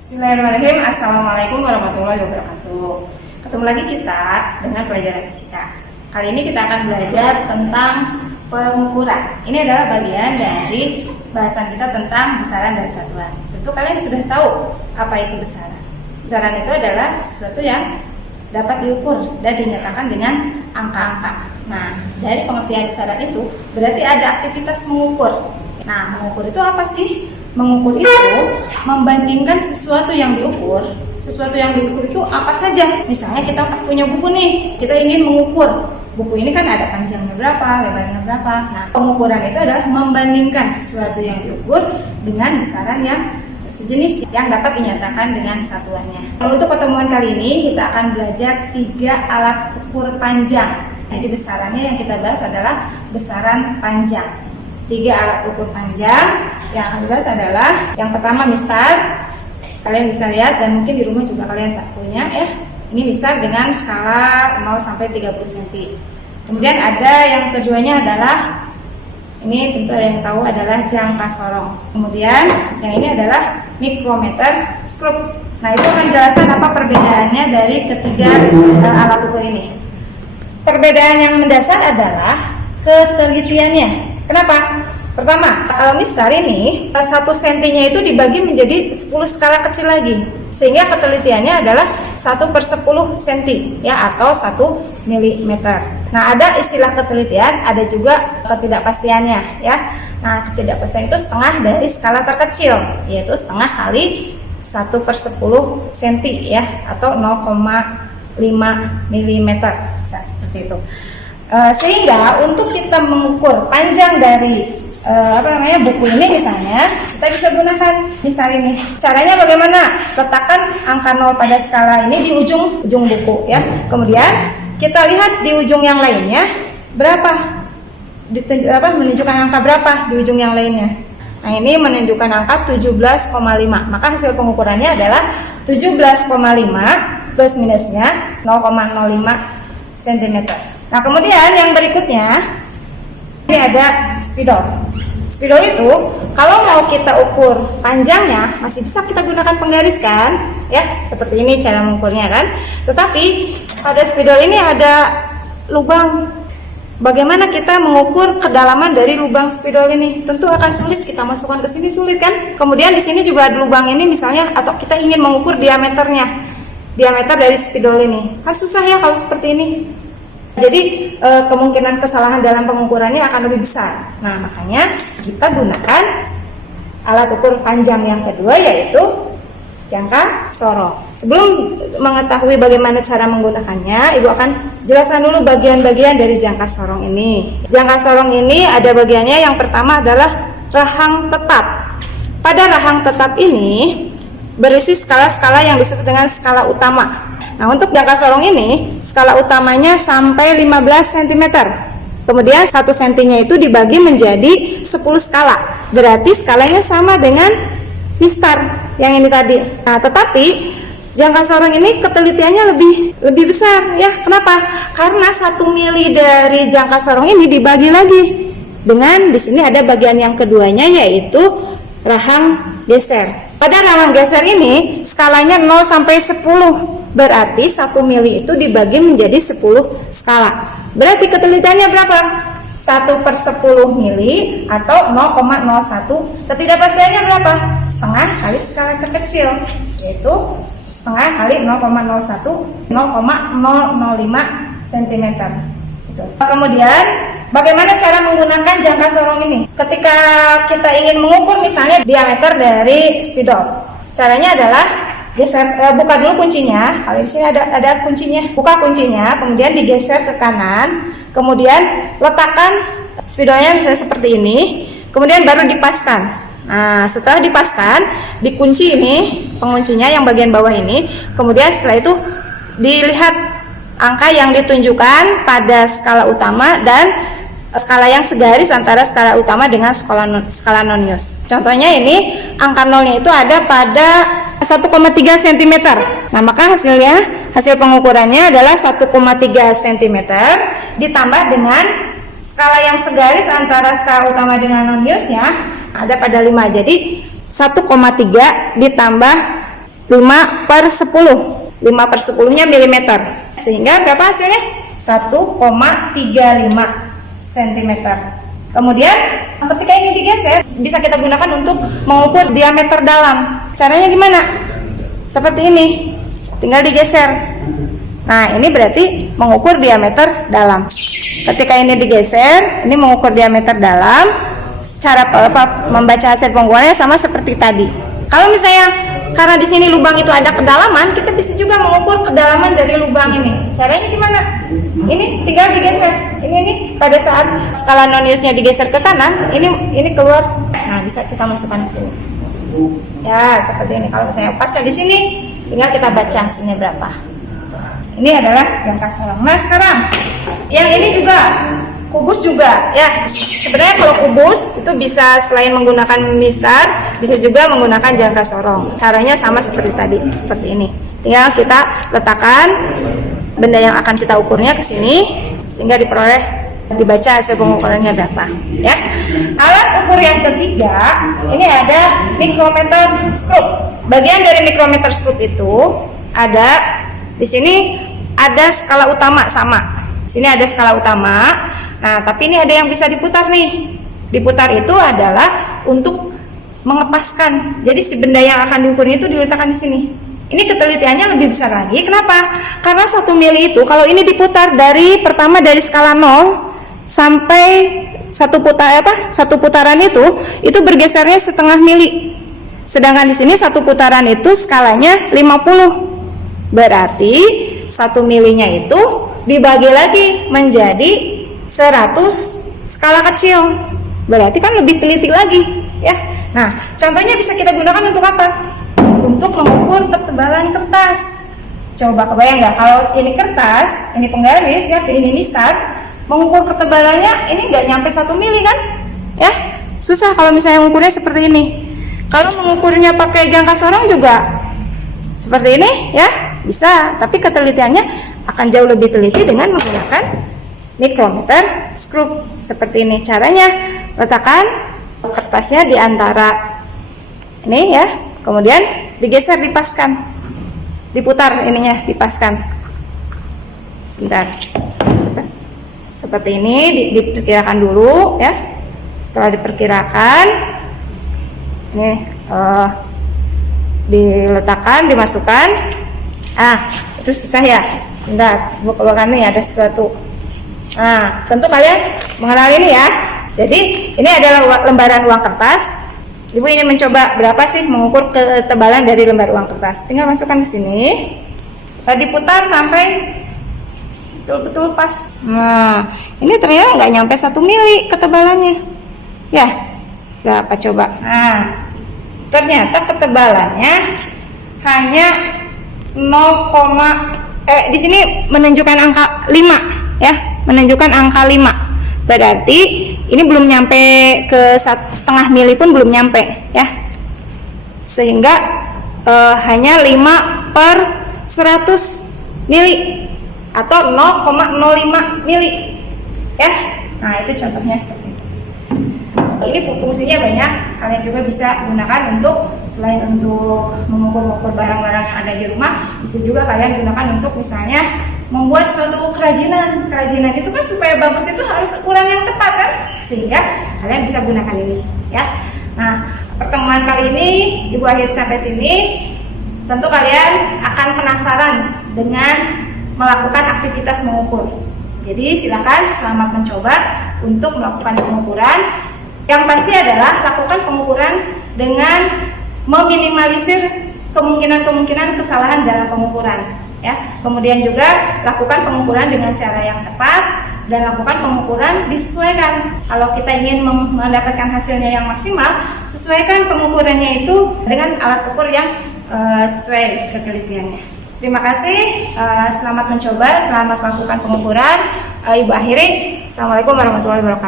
Bismillahirrahmanirrahim. Assalamualaikum warahmatullahi wabarakatuh. Ketemu lagi kita dengan pelajaran fisika. Kali ini kita akan belajar tentang pengukuran. Ini adalah bagian dari bahasan kita tentang besaran dan satuan. Tentu kalian sudah tahu apa itu besaran. Besaran itu adalah sesuatu yang dapat diukur dan dinyatakan dengan angka-angka. Nah, dari pengertian besaran itu berarti ada aktivitas mengukur. Nah, mengukur itu apa sih? Mengukur itu membandingkan sesuatu yang diukur. Sesuatu yang diukur itu apa saja? Misalnya kita punya buku nih, kita ingin mengukur buku ini kan ada panjangnya berapa, lebarnya berapa. Nah, pengukuran itu adalah membandingkan sesuatu yang diukur dengan besaran yang sejenis yang dapat dinyatakan dengan satuannya. Untuk pertemuan kali ini kita akan belajar 3 alat ukur panjang. Jadi besarannya yang kita bahas adalah besaran panjang. 3 alat ukur panjang yang akan dibahas adalah yang pertama mistar. Kalian bisa lihat dan mungkin di rumah juga kalian tak punya ya. Ini mistar dengan skala 0 sampai 30 cm. Kemudian ada yang keduanya adalah ini tentu ada yang tahu adalah jangka sorong. Kemudian yang ini adalah mikrometer skrup. Nah, itu akan jelaskan apa perbedaannya dari ketiga alat ukur ini. Perbedaan yang mendasar adalah ketelitiannya. Kenapa? Pertama, kalau mistar ini 1 cm-nya itu dibagi menjadi 10 skala kecil lagi, sehingga ketelitiannya adalah 1/10 cm ya, atau 1 mm. Nah, ada istilah ketelitian, ada juga ketidakpastiannya ya. Nah, ketidakpastian itu setengah dari skala terkecil, yaitu setengah kali 1/10 cm ya, atau 0,5 mm. Bisa seperti itu. Sehingga untuk kita mengukur panjang dari buku ini misalnya, kita bisa gunakan misal ini. Caranya bagaimana? Letakkan angka 0 pada skala ini di ujung buku ya. Kemudian kita lihat di ujung yang lainnya berapa, menunjukkan angka berapa di ujung yang lainnya. Nah, ini menunjukkan angka 17,5. Maka hasil pengukurannya adalah 17,5 plus minusnya 0,05 cm. Nah, kemudian yang berikutnya ini ada spidol. Spidol itu kalau mau kita ukur panjangnya masih bisa kita gunakan penggaris kan, ya seperti ini cara mengukurnya kan. Tetapi pada spidol ini ada lubang. Bagaimana kita mengukur kedalaman dari lubang spidol ini? Tentu akan sulit, kita masukkan ke sini sulit kan. Kemudian di sini juga ada lubang ini misalnya, atau kita ingin mengukur diameternya, diameter dari spidol ini kan susah ya kalau seperti ini. Jadi kemungkinan kesalahan dalam pengukurannya akan lebih besar. Nah, makanya kita gunakan alat ukur panjang yang kedua, yaitu jangka sorong. Sebelum mengetahui bagaimana cara menggunakannya, Ibu akan jelaskan dulu bagian-bagian dari jangka sorong ini. Jangka sorong ini ada bagiannya, yang pertama adalah rahang tetap. Pada rahang tetap ini berisi skala-skala yang disebut dengan skala utama. Nah, untuk jangka sorong ini skala utamanya sampai 15 cm. Kemudian 1 cm-nya itu dibagi menjadi 10 skala. Berarti skalanya sama dengan mistar yang ini tadi. Nah, tetapi jangka sorong ini ketelitiannya lebih besar ya. Kenapa? Karena 1 mili dari jangka sorong ini dibagi lagi dengan di sini ada bagian yang keduanya, yaitu rahang geser. Pada rahang geser ini skalanya 0 sampai 10. Berarti 1 mili itu dibagi menjadi 10 skala. Berarti ketelitiannya berapa? 1/10 mili atau 0,01. Ketidakpastiannya berapa? Setengah kali skala terkecil, yaitu setengah kali 0,01, 0,005 cm. Gitu. Kemudian bagaimana cara menggunakan jangka sorong ini? Ketika kita ingin mengukur misalnya diameter dari spidol, caranya adalah buka dulu kuncinya. Kalau di sini ada kuncinya, buka kuncinya, kemudian digeser ke kanan, kemudian letakkan spidolnya misalnya seperti ini, kemudian baru dipaskan. Nah, setelah dipaskan, dikunci ini penguncinya yang bagian bawah ini, kemudian setelah itu dilihat angka yang ditunjukkan pada skala utama dan skala yang segaris antara skala utama dengan skala nonius. Contohnya ini angka nolnya itu ada pada 1,3 cm. Nah, maka hasil pengukurannya adalah 1,3 cm ditambah dengan skala yang segaris antara skala utama dengan noniusnya ada pada 5. Jadi 1,3 ditambah 5/10. 5/10-nya milimeter. Sehingga berapa hasilnya? 1,35 cm. Kemudian ketika ini digeser, bisa kita gunakan untuk mengukur diameter dalam. Caranya gimana? Seperti ini. Tinggal digeser. Nah, ini berarti mengukur diameter dalam. Ketika ini digeser, ini mengukur diameter dalam. Cara membaca hasil pengukurannya sama seperti tadi. Kalau misalnya karena di sini lubang itu ada kedalaman, kita bisa juga mengukur kedalaman dari lubang ini. Caranya gimana? Ini tinggal digeser. Ini pada saat skala Noniusnya digeser ke kanan, ini keluar. Nah, bisa kita masukkan di sini. Ya, seperti ini. Kalau misalnya pasnya di sini, tinggal kita baca hasilnya berapa. Ini adalah jangka sorong. Nah, sekarang yang ini juga kubus juga ya. Sebenarnya kalau kubus itu bisa selain menggunakan mistar, bisa juga menggunakan jangka sorong. Caranya sama seperti tadi, seperti ini. Tinggal kita letakkan benda yang akan kita ukurnya ke sini sehingga dibaca hasil pengukurannya berapa ya. Alat ukur yang ketiga, ini ada mikrometer skrup. Bagian dari mikrometer skrup itu ada di sini ada skala utama sama. Di sini ada skala utama. Nah, tapi ini ada yang bisa diputar nih. Diputar itu adalah untuk mengepaskan. Jadi si benda yang akan diukurnya itu diletakkan di sini. Ini ketelitiannya lebih besar lagi. Kenapa? Karena 1 mili itu kalau ini diputar pertama dari skala 0 sampai satu putaran itu bergesernya setengah mili. Sedangkan di sini satu putaran itu skalanya 50. Berarti 1 milinya itu dibagi lagi menjadi 100 skala kecil. Berarti kan lebih teliti lagi ya. Nah, contohnya bisa kita gunakan untuk apa? Untuk mengukur ketebalan kertas. Coba kebayang nggak kalau ini kertas, ini penggaris ya, ini mistar, mengukur ketebalannya ini nggak nyampe 1 mili kan? Ya, susah kalau misalnya mengukurnya seperti ini. Kalau mengukurnya pakai jangka sorong juga seperti ini ya, bisa, tapi ketelitiannya akan jauh lebih teliti dengan menggunakan mikrometer skrup seperti ini. Caranya letakkan kertasnya di antara ini ya, kemudian digeser, dipaskan, diputar ininya, dipaskan. Sebentar, seperti ini diperkirakan dulu ya. Setelah diperkirakan, ini diletakkan, dimasukkan. Itu susah ya. Sebentar, Bu keluarkan nih ada sesuatu. Nah, tentu kalian mengenal ini ya. Jadi ini adalah lembaran uang kertas. Ibu ingin mencoba berapa sih mengukur ketebalan dari lembar uang kertas. Tinggal masukkan ke sini, diputar sampai betul-betul pas. Nah, ini ternyata nggak nyampe 1 mili ketebalannya. Ya, berapa coba? Nah, ternyata ketebalannya hanya 0, di sini menunjukkan angka 5 ya, menunjukkan angka 5. Berarti ini belum nyampe ke setengah mili pun belum nyampe ya. Sehingga hanya 5/100 mili atau 0,05 mili ya. Nah, itu contohnya seperti itu. Ini fungsinya banyak. Kalian juga bisa gunakan untuk selain untuk mengukur barang-barang yang ada di rumah, bisa juga kalian gunakan untuk misalnya membuat suatu kerajinan. Kerajinan itu kan supaya bagus itu harus ukuran yang tepat kan, sehingga kalian bisa gunakan ini ya. Nah, pertemuan kali ini Ibu akhiri sampai sini. Tentu kalian akan penasaran dengan melakukan aktivitas mengukur. Jadi silakan selamat mencoba untuk melakukan pengukuran. Yang pasti adalah lakukan pengukuran dengan meminimalisir kemungkinan kesalahan dalam pengukuran ya. Kemudian juga lakukan pengukuran dengan cara yang tepat dan lakukan pengukuran disesuaikan. Kalau kita ingin mendapatkan hasilnya yang maksimal, sesuaikan pengukurannya itu dengan alat ukur yang sesuai ketelitiannya. Terima kasih, selamat mencoba, selamat melakukan pengukuran. Ibu akhiri, Assalamualaikum warahmatullahi wabarakatuh.